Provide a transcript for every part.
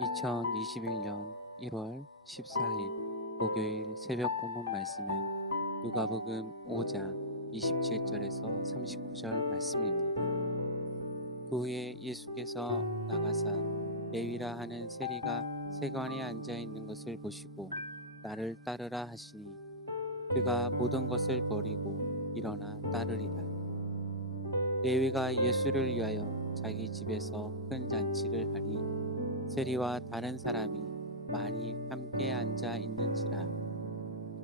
2021년 1월 14일 목요일 새벽 본문 말씀은 누가복음 5장 27절에서 39절 말씀입니다. 그 후에 예수께서 나가사 레위라 하는 세리가 세관에 앉아 있는 것을 보시고 나를 따르라 하시니 그가 모든 것을 버리고 일어나 따르리라. 레위가 예수를 위하여 자기 집에서 큰 잔치를 하니 세리와 다른 사람이 많이 함께 앉아 있는지라.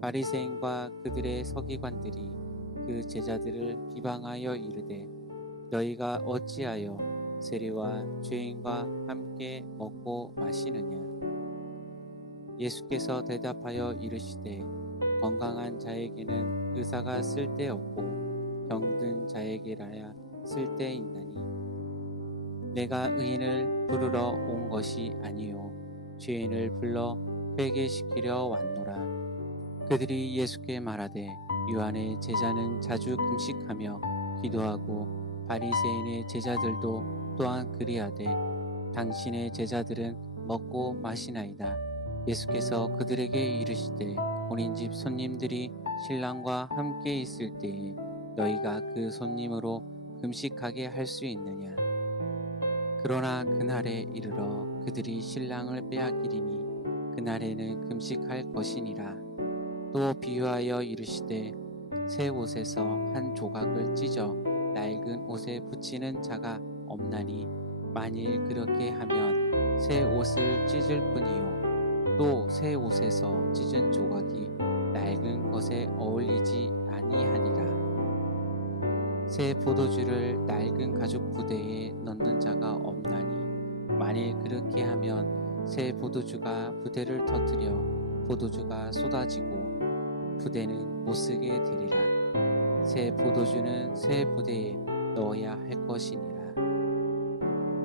바리새인과 그들의 서기관들이 그 제자들을 비방하여 이르되 너희가 어찌하여 세리와 죄인과 함께 먹고 마시느냐. 예수께서 대답하여 이르시되 건강한 자에게는 의사가 쓸데없고 병든 자에게라야 쓸데있나니 내가 의인을 부르러 온 것이 아니요 죄인을 불러 회개시키려 왔노라. 그들이 예수께 말하되 요한의 제자는 자주 금식하며 기도하고 바리새인의 제자들도 또한 그리하되 당신의 제자들은 먹고 마시나이다. 예수께서 그들에게 이르시되 본인 집 손님들이 신랑과 함께 있을 때에 너희가 그 손님으로 금식하게 할 수 있느냐. 그러나 그날에 이르러 그들이 신랑을 빼앗기리니 그날에는 금식할 것이니라. 또 비유하여 이르시되 새 옷에서 한 조각을 찢어 낡은 옷에 붙이는 자가 없나니 만일 그렇게 하면 새 옷을 찢을 뿐이요 또 새 옷에서 찢은 조각이 낡은 것에 어울리지 아니하니라. 새 포도주를 낡은 가죽 부대에 넣는 자가 없나니 만일 그렇게 하면 새 포도주가 부대를 터뜨려 포도주가 쏟아지고 부대는 못쓰게 되리라. 새 포도주는 새 부대에 넣어야 할 것이니라.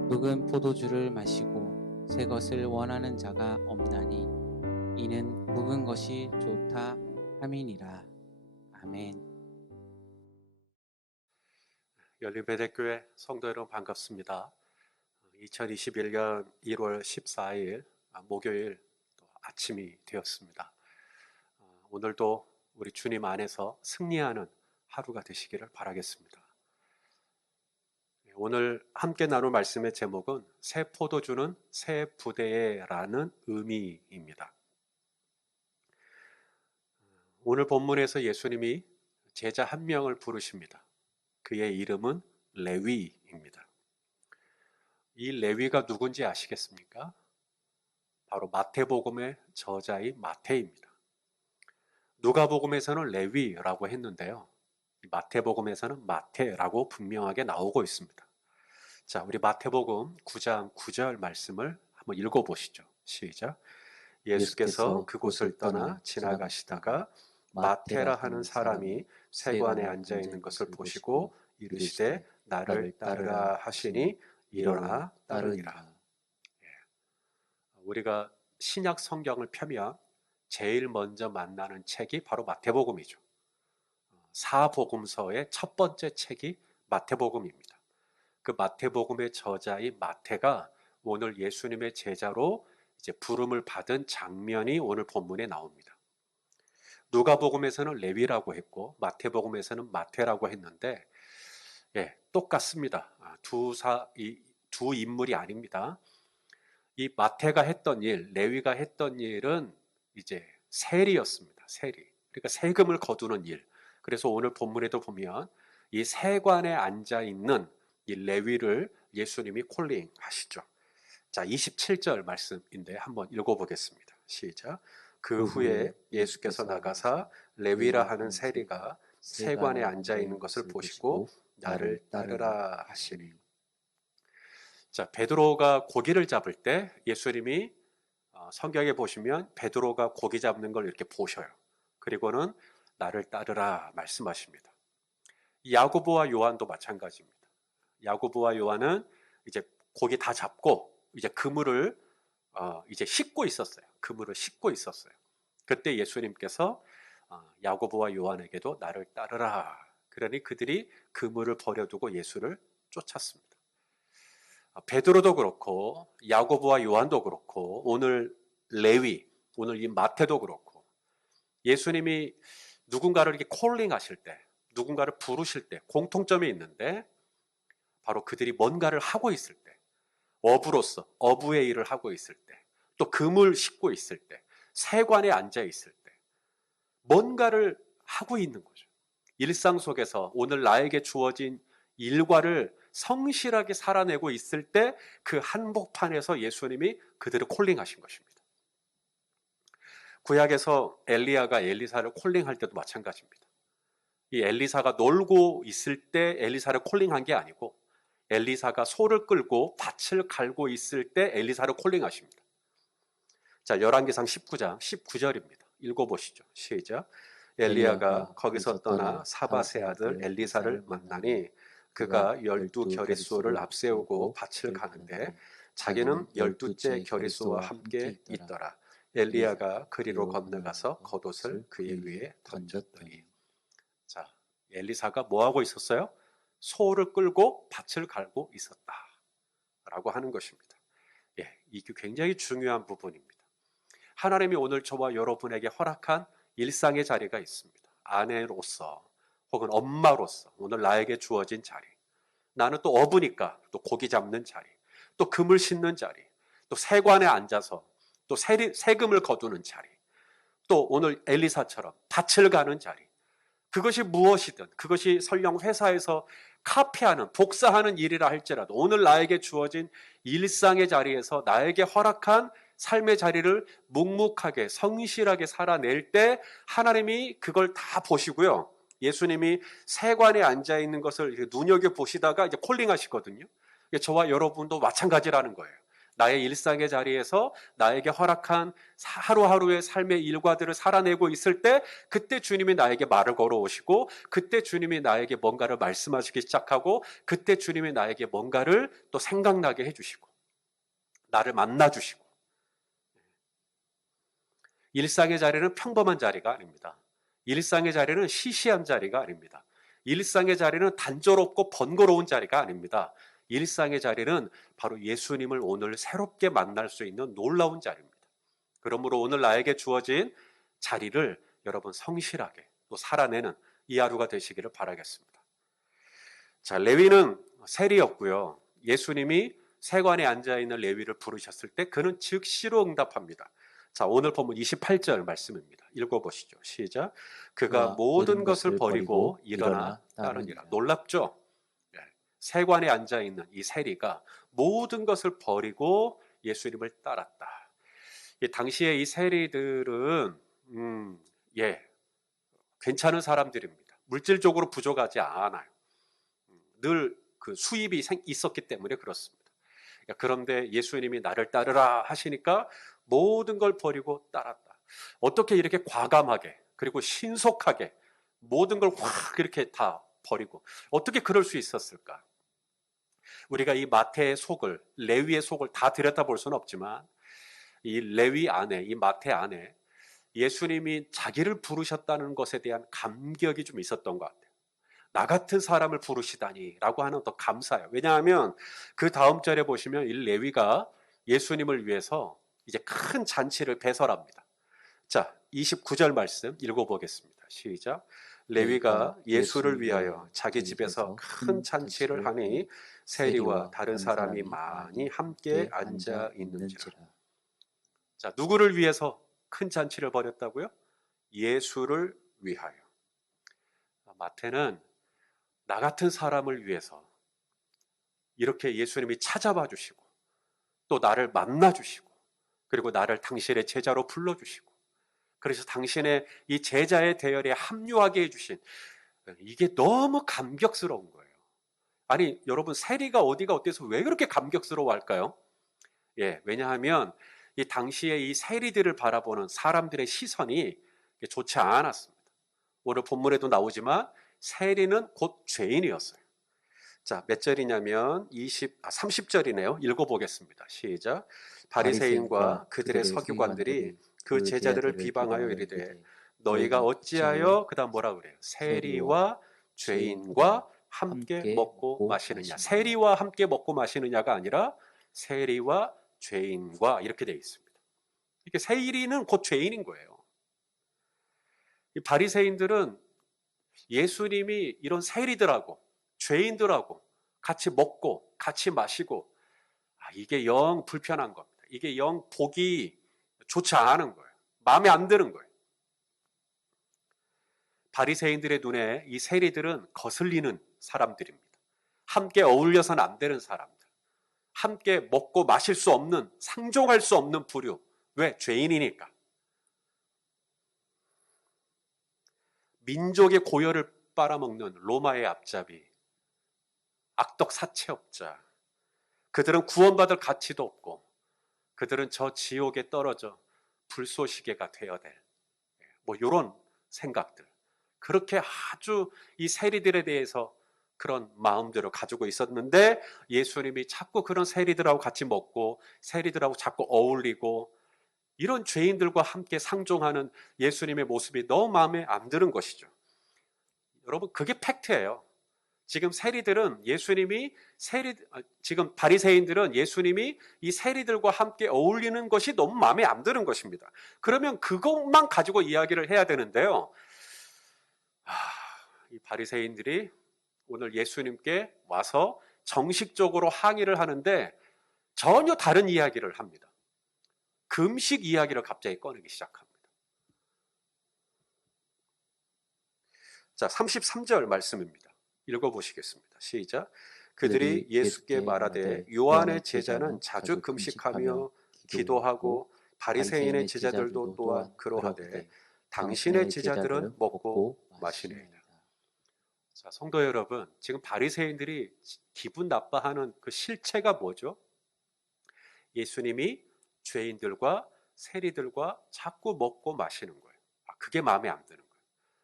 묵은 포도주를 마시고 새 것을 원하는 자가 없나니 이는 묵은 것이 좋다 함이니라. 아멘. 열린배대교회 성도 여러분 반갑습니다. 2021년 1월 14일 목요일 또 아침이 되었습니다. 오늘도 우리 주님 안에서 승리하는 하루가 되시기를 바라겠습니다. 오늘 함께 나눌 말씀의 제목은 새 포도주는 새 부대에라는 의미입니다. 오늘 본문에서 예수님이 제자 한 명을 부르십니다. 그의 이름은 레위입니다. 이 레위가 누군지 아시겠습니까? 바로 마태복음의 저자인 마태입니다. 누가복음에서는 레위라고 했는데요. 마태복음에서는 마태라고 분명하게 나오고 있습니다. 자, 우리 마태복음 9장 9절 말씀을 한번 읽어보시죠. 시작. 예수께서 그곳을 떠나 지나가시다가 마태라 하는 사람이 세관에 앉아 있는 것을 보시고 이르시되 나를 따르라 하시니 일어나 따르니라. 우리가 신약 성경을 펴면 제일 먼저 만나는 책이 바로 마태복음이죠. 사복음서의 첫 번째 책이 마태복음입니다. 그 마태복음의 저자인 마태가 오늘 예수님의 제자로 이제 부름을 받은 장면이 오늘 본문에 나옵니다. 누가복음에서는 레위라고 했고 마태복음에서는 마태라고 했는데 똑같습니다. 두 인물이 아닙니다. 이 마태가 했던 일, 레위가 했던 일은 이제 세리였습니다. 세리. 그러니까 세금을 거두는 일. 그래서 오늘 본문에도 보면 이 세관에 앉아 있는 이 레위를 예수님이 콜링 하시죠. 자, 27절 말씀인데 한번 읽어보겠습니다. 시작. 그 후에 예수께서 나가사 레위라 하는 세리가 세관에 앉아 있는 것을 보시고 나를 따르라 하시니. 자, 베드로가 고기를 잡을 때 예수님이 성경에 보시면 베드로가 고기 잡는 걸 이렇게 보셔요. 그리고는 나를 따르라 말씀하십니다. 야고보와 요한도 마찬가지입니다. 야고보와 요한은 이제 고기 다 잡고 이제 그물을 이제 씻고 있었어요. 그물을 씻고 있었어요. 그때 예수님께서 야고보와 요한에게도 나를 따르라. 그러니 그들이 그물을 버려두고 예수를 쫓았습니다. 베드로도 그렇고 야고보와 요한도 그렇고 오늘 레위, 오늘 이 마태도 그렇고 예수님이 누군가를 이렇게 콜링하실 때, 누군가를 부르실 때 공통점이 있는데 바로 그들이 뭔가를 하고 있을 때, 어부로서 어부의 일을 하고 있을 때, 또 금을 싣고 있을 때, 세관에 앉아 있을 때 뭔가를 하고 있는 거죠. 일상 속에서 오늘 나에게 주어진 일과를 성실하게 살아내고 있을 때 그 한복판에서 예수님이 그들을 콜링하신 것입니다. 구약에서 엘리야가 엘리사를 콜링할 때도 마찬가지입니다. 이 엘리사가 놀고 있을 때 엘리사를 콜링한 게 아니고 엘리사가 소를 끌고 밭을 갈고 있을 때 엘리사를 콜링하십니다. 자, 열왕기상 19장 19절입니다. 읽어보시죠. 시작. 엘리야가 거기서 떠나 사밧의 아들 엘리사를 만나니 그가 12겨릿수를 앞세우고 밭을 가는데 자기는 12째 겨릿수와 함께 있더라. 엘리야가 그리로 건너가서 겉옷을 그의 위에 던졌더니. 자, 엘리사가 뭐하고 있었어요? 소를 끌고 밭을 갈고 있었다 라고 하는 것입니다. 예, 이게 굉장히 중요한 부분입니다. 하나님이 오늘 저와 여러분에게 허락한 일상의 자리가 있습니다. 아내로서 혹은 엄마로서 오늘 나에게 주어진 자리, 나는 또 어부니까 또 고기 잡는 자리, 또 금을 싣는 자리, 또 세관에 앉아서 또 세금을 거두는 자리, 또 오늘 엘리사처럼 밭을 가는 자리, 그것이 무엇이든 그것이 설령 회사에서 카피하는 복사하는 일이라 할지라도 오늘 나에게 주어진 일상의 자리에서 나에게 허락한 삶의 자리를 묵묵하게 성실하게 살아낼 때 하나님이 그걸 다 보시고요. 예수님이 세관에 앉아 있는 것을 눈여겨보시다가 이제 콜링하시거든요. 저와 여러분도 마찬가지라는 거예요. 나의 일상의 자리에서 나에게 허락한 하루하루의 삶의 일과들을 살아내고 있을 때 그때 주님이 나에게 말을 걸어오시고 그때 주님이 나에게 뭔가를 말씀하시기 시작하고 그때 주님이 나에게 뭔가를 또 생각나게 해주시고 나를 만나주시고. 일상의 자리는 평범한 자리가 아닙니다. 일상의 자리는 시시한 자리가 아닙니다. 일상의 자리는 단조롭고 번거로운 자리가 아닙니다. 일상의 자리는 바로 예수님을 오늘 새롭게 만날 수 있는 놀라운 자리입니다. 그러므로 오늘 나에게 주어진 자리를 여러분 성실하게 또 살아내는 이 하루가 되시기를 바라겠습니다. 자, 레위는 세리였고요. 예수님이 세관에 앉아있는 레위를 부르셨을 때 그는 즉시로 응답합니다. 자, 오늘 본문 28절 말씀입니다. 읽어보시죠. 시작. 그가 모든 것을 버리고 일어나 따르니라. 놀랍죠? 세관에 앉아있는 이 세리가 모든 것을 버리고 예수님을 따랐다. 당시에 이 세리들은 괜찮은 사람들입니다. 물질적으로 부족하지 않아요. 늘 그 수입이 있었기 때문에 그렇습니다. 그런데 예수님이 나를 따르라 하시니까 모든 걸 버리고 따랐다. 어떻게 이렇게 과감하게 그리고 신속하게 모든 걸 확 이렇게 다 버리고 어떻게 그럴 수 있었을까? 우리가 이 마태의 속을, 레위의 속을 다 들여다볼 수는 없지만 이 레위 안에, 이 마태 안에 예수님이 자기를 부르셨다는 것에 대한 감격이 좀 있었던 것 같아요. 나 같은 사람을 부르시다니 라고 하는 더 감사해요. 왜냐하면 그 다음 절에 보시면 이 레위가 예수님을 위해서 이제 큰 잔치를 배설합니다. 자, 29절 말씀 읽어보겠습니다. 시작. 레위가 예수를 위하여 자기 집에서 큰 잔치를 하니 세리와 다른 사람이 많이 함께 앉아 있는지라. 자, 누구를 위해서 큰 잔치를 벌였다고요? 예수를 위하여. 마태는 나 같은 사람을 위해서 이렇게 예수님이 찾아봐 주시고 또 나를 만나 주시고 그리고 나를 당신의 제자로 불러주시고 그래서 당신의 이 제자의 대열에 합류하게 해주신 이게 너무 감격스러운 거예요. 아니 여러분 세리가 어디가 어때서 왜 그렇게 감격스러워 할까요? 왜냐하면 이 당시에 이 세리들을 바라보는 사람들의 시선이 좋지 않았습니다. 오늘 본문에도 나오지만 세리는 곧 죄인이었어요. 자, 몇 절이냐면 30절이네요. 읽어보겠습니다. 시작. 바리새인과 그들의 서기관들이 그 제자들을 비방하여 이르되 너희가 어찌하여 그다음 뭐라 그래요? 세리와 죄인과 함께 먹고 마시느냐. 세리와 함께 먹고 마시느냐가 아니라 세리와 죄인과 이렇게 되어 있습니다. 이게 세리는 곧 죄인인 거예요. 이 바리새인들은 예수님이 이런 세리들하고 죄인들하고 같이 먹고 같이 마시고 이게 영 불편한 겁니다. 이게 영 보기 좋지 않은 거예요. 마음에 안 드는 거예요. 바리새인들의 눈에 이 세리들은 거슬리는 사람들입니다. 함께 어울려서는 안 되는 사람들. 함께 먹고 마실 수 없는, 상종할 수 없는 부류. 왜? 죄인이니까. 민족의 고열을 빨아먹는 로마의 앞잡이, 악덕 사채업자. 그들은 구원받을 가치도 없고 그들은 저 지옥에 떨어져 불쏘시개가 되어야 될 이런 생각들. 그렇게 아주 이 세리들에 대해서 그런 마음들을 가지고 있었는데 예수님이 자꾸 그런 세리들하고 같이 먹고 세리들하고 자꾸 어울리고 이런 죄인들과 함께 상종하는 예수님의 모습이 너무 마음에 안 드는 것이죠. 여러분, 그게 팩트예요. 지금 지금 바리새인들은 예수님이 이 세리들과 함께 어울리는 것이 너무 마음에 안 드는 것입니다. 그러면 그것만 가지고 이야기를 해야 되는데요. 이 바리새인들이 오늘 예수님께 와서 정식적으로 항의를 하는데 전혀 다른 이야기를 합니다. 금식 이야기를 갑자기 꺼내기 시작합니다. 자, 33절 말씀입니다. 읽어보시겠습니다. 시작. 그들이 예수께 말하되 요한의 제자는 자주 금식하며 기도하고 바리새인의 제자들도 또한 그러하되 당신의 제자들은 먹고 마시느니라. 자, 성도 여러분, 지금 바리새인들이 기분 나빠하는 그 실체가 뭐죠? 예수님이 죄인들과 세리들과 자꾸 먹고 마시는 거예요. 그게 마음에 안 드는 거예요.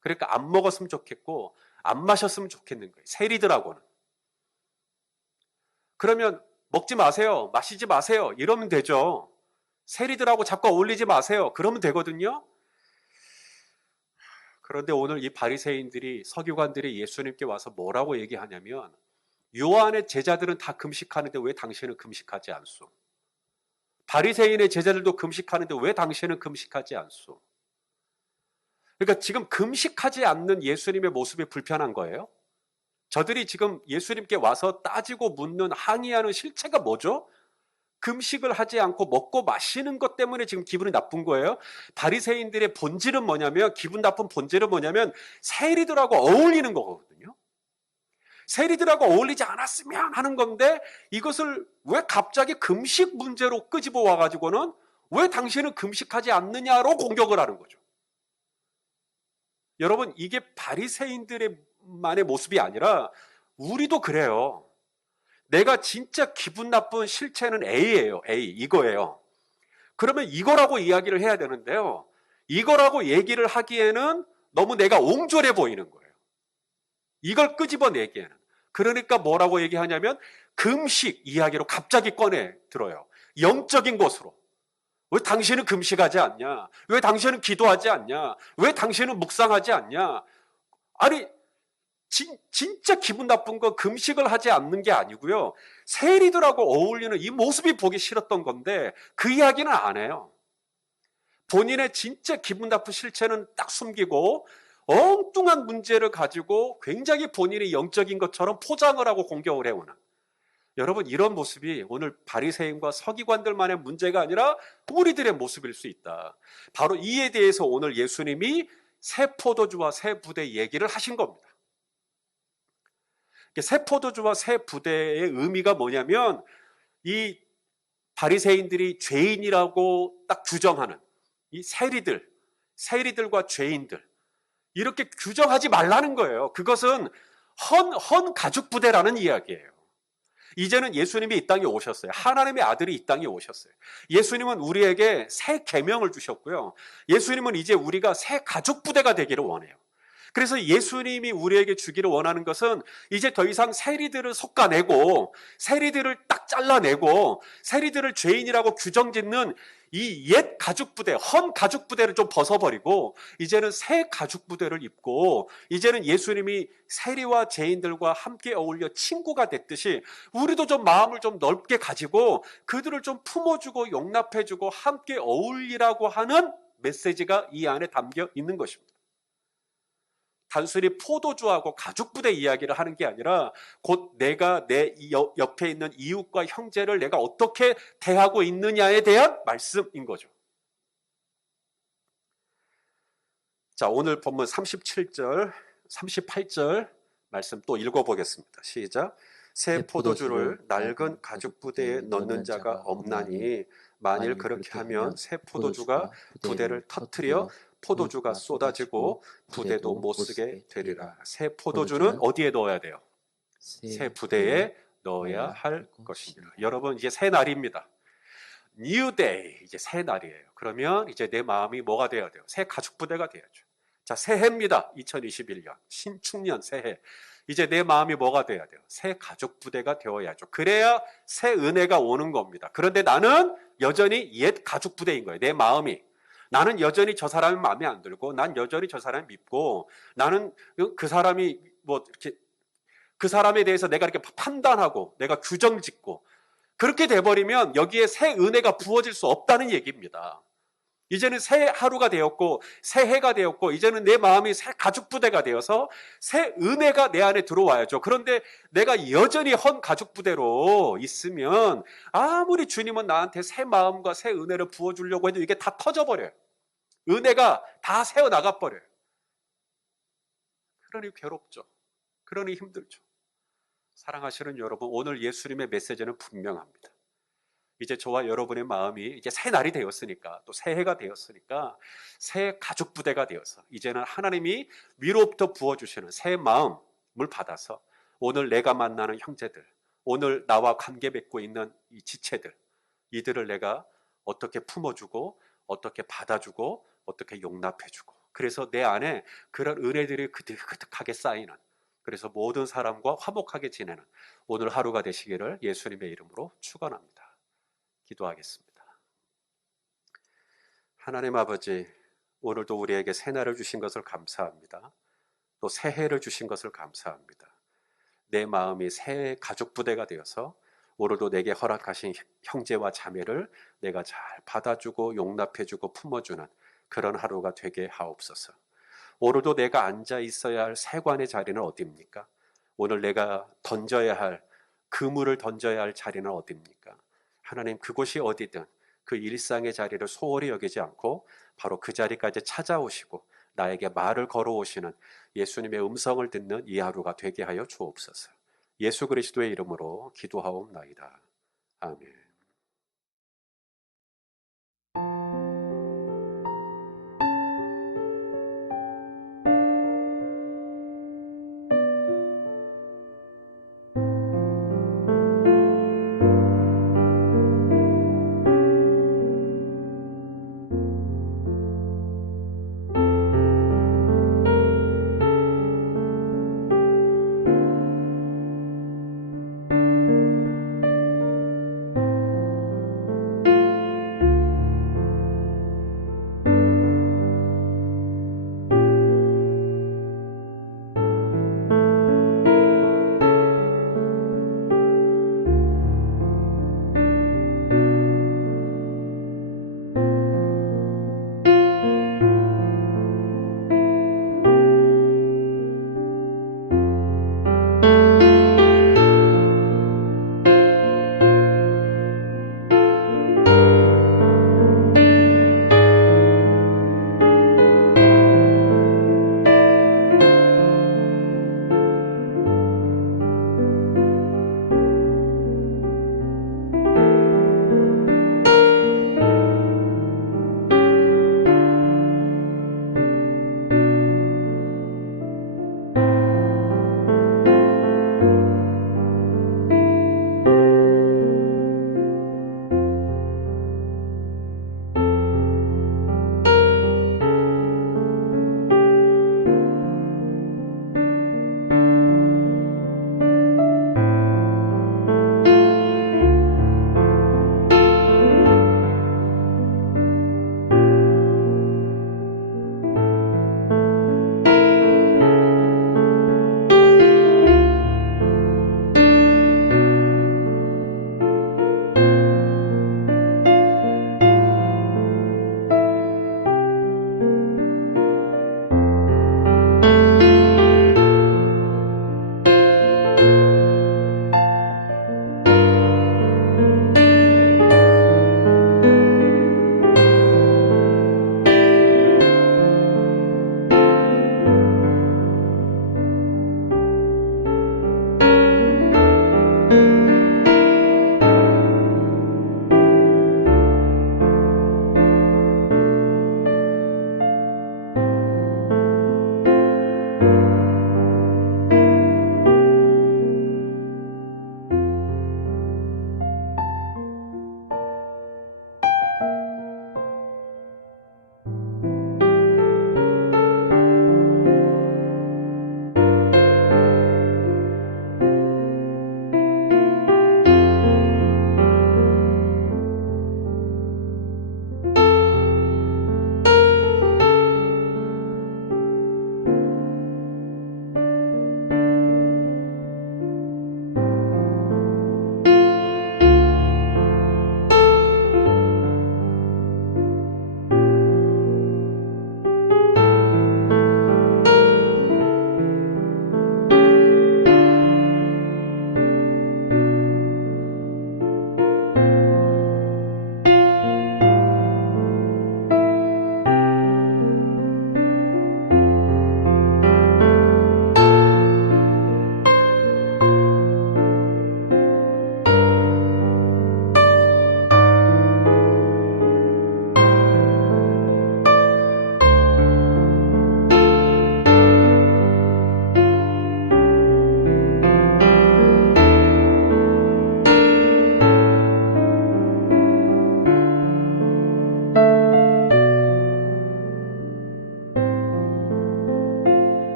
그러니까 안 먹었으면 좋겠고 안 마셨으면 좋겠는 거예요. 세리들하고는. 그러면 먹지 마세요. 마시지 마세요. 이러면 되죠. 세리들하고 자꾸 어울리지 마세요. 그러면 되거든요. 그런데 오늘 이 바리새인들이 서기관들이 예수님께 와서 뭐라고 얘기하냐면 요한의 제자들은 다 금식하는데 왜 당신은 금식하지 않소? 바리새인의 제자들도 금식하는데 왜 당신은 금식하지 않소? 그러니까 지금 금식하지 않는 예수님의 모습이 불편한 거예요. 저들이 지금 예수님께 와서 따지고 묻는 항의하는 실체가 뭐죠? 금식을 하지 않고 먹고 마시는 것 때문에 지금 기분이 나쁜 거예요. 바리새인들의 본질은 뭐냐면, 기분 나쁜 본질은 뭐냐면 세리들하고 어울리는 거거든요. 세리들하고 어울리지 않았으면 하는 건데 이것을 왜 갑자기 금식 문제로 끄집어 와가지고는 왜 당신은 금식하지 않느냐로 공격을 하는 거죠. 여러분, 이게 바리새인들만의 모습이 아니라 우리도 그래요. 내가 진짜 기분 나쁜 실체는 A예요. A. 이거예요. 그러면 이거라고 이야기를 해야 되는데요. 이거라고 얘기를 하기에는 너무 내가 옹졸해 보이는 거예요. 이걸 끄집어내기에는. 그러니까 뭐라고 얘기하냐면 금식 이야기로 갑자기 꺼내 들어요. 영적인 것으로. 왜 당신은 금식하지 않냐? 왜 당신은 기도하지 않냐? 왜 당신은 묵상하지 않냐? 아니, 진짜 기분 나쁜 건 금식을 하지 않는 게 아니고요. 세리들하고 어울리는 이 모습이 보기 싫었던 건데 그 이야기는 안 해요. 본인의 진짜 기분 나쁜 실체는 딱 숨기고 엉뚱한 문제를 가지고 굉장히 본인이 영적인 것처럼 포장을 하고 공격을 해오는. 여러분, 이런 모습이 오늘 바리새인과 서기관들만의 문제가 아니라 우리들의 모습일 수 있다. 바로 이에 대해서 오늘 예수님이 새 포도주와 새 부대 얘기를 하신 겁니다. 새 포도주와 새 부대의 의미가 뭐냐면 이 바리새인들이 죄인이라고 딱 규정하는 이 세리들과 죄인들 이렇게 규정하지 말라는 거예요. 그것은 헌 가죽 부대라는 이야기예요. 이제는 예수님이 이 땅에 오셨어요. 하나님의 아들이 이 땅에 오셨어요. 예수님은 우리에게 새 계명을 주셨고요. 예수님은 이제 우리가 새 가죽 부대가 되기를 원해요. 그래서 예수님이 우리에게 주기를 원하는 것은 이제 더 이상 세리들을 솎아내고 세리들을 딱 잘라내고 세리들을 죄인이라고 규정짓는 이 옛 가죽부대, 헌 가죽부대를 좀 벗어버리고 이제는 새 가죽부대를 입고 이제는 예수님이 세리와 죄인들과 함께 어울려 친구가 됐듯이 우리도 좀 마음을 좀 넓게 가지고 그들을 좀 품어주고 용납해주고 함께 어울리라고 하는 메시지가 이 안에 담겨 있는 것입니다. 단순히 포도주하고 가죽부대 이야기를 하는 게 아니라 곧 내가 내 옆에 있는 이웃과 형제를 내가 어떻게 대하고 있느냐에 대한 말씀인 거죠. 자, 오늘 본문 37절, 38절 말씀 또 읽어보겠습니다. 시작. 새 포도주를 낡은 가죽부대에 넣는 자가 없나니 만일 그렇게 하면 새 포도주가 부대를 터뜨려 포도주가 쏟아지고 부대도 못 쓰게 되리라. 새 포도주는 어디에 넣어야 돼요? 새 부대에 넣어야 할 것입니다. 여러분, 이제 새 날입니다. New Day, 이제 새 날이에요. 그러면 이제 내 마음이 뭐가 돼야 돼요? 새 가죽 부대가 돼야죠. 자, 새해입니다. 2021년 신축년 새해. 이제 내 마음이 뭐가 돼야 돼요? 새 가죽 부대가 되어야죠. 그래야 새 은혜가 오는 겁니다. 그런데 나는 여전히 옛 가죽 부대인 거예요. 내 마음이. 나는 여전히 저 사람이 마음에 안 들고, 난 여전히 저 사람이 밉고, 나는 그 사람이 뭐 이렇게 그 사람에 대해서 내가 이렇게 판단하고, 내가 규정 짓고, 그렇게 돼버리면 여기에 새 은혜가 부어질 수 없다는 얘기입니다. 이제는 새 하루가 되었고, 새 해가 되었고, 이제는 내 마음이 새 가죽 부대가 되어서 새 은혜가 내 안에 들어와야죠. 그런데 내가 여전히 헌 가죽 부대로 있으면 아무리 주님은 나한테 새 마음과 새 은혜를 부어주려고 해도 이게 다 터져버려요. 은혜가 다 새어나가 버려요. 그러니 괴롭죠. 그러니 힘들죠. 사랑하시는 여러분, 오늘 예수님의 메시지는 분명합니다. 이제 저와 여러분의 마음이 이제 새 날이 되었으니까, 또 새해가 되었으니까 새 가죽 부대가 되어서 이제는 하나님이 위로부터 부어주시는 새 마음을 받아서 오늘 내가 만나는 형제들, 오늘 나와 관계 맺고 있는 이 지체들, 이들을 내가 어떻게 품어주고 어떻게 받아주고 어떻게 용납해주고, 그래서 내 안에 그런 은혜들이 그득그득하게 쌓이는, 그래서 모든 사람과 화목하게 지내는 오늘 하루가 되시기를 예수님의 이름으로 축원합니다. 기도하겠습니다. 하나님 아버지, 오늘도 우리에게 새날을 주신 것을 감사합니다. 또 새해를 주신 것을 감사합니다. 내 마음이 새 가죽 부대가 되어서 오늘도 내게 허락하신 형제와 자매를 내가 잘 받아주고 용납해주고 품어주는 그런 하루가 되게 하옵소서. 오늘도 내가 앉아 있어야 할 세관의 자리는 어디입니까? 오늘 내가 던져야 할, 그물을 던져야 할 자리는 어디입니까? 하나님, 그곳이 어디든 그 일상의 자리를 소홀히 여기지 않고 바로 그 자리까지 찾아오시고 나에게 말을 걸어오시는 예수님의 음성을 듣는 이 하루가 되게 하여 주옵소서. 예수 그리스도의 이름으로 기도하옵나이다. 아멘.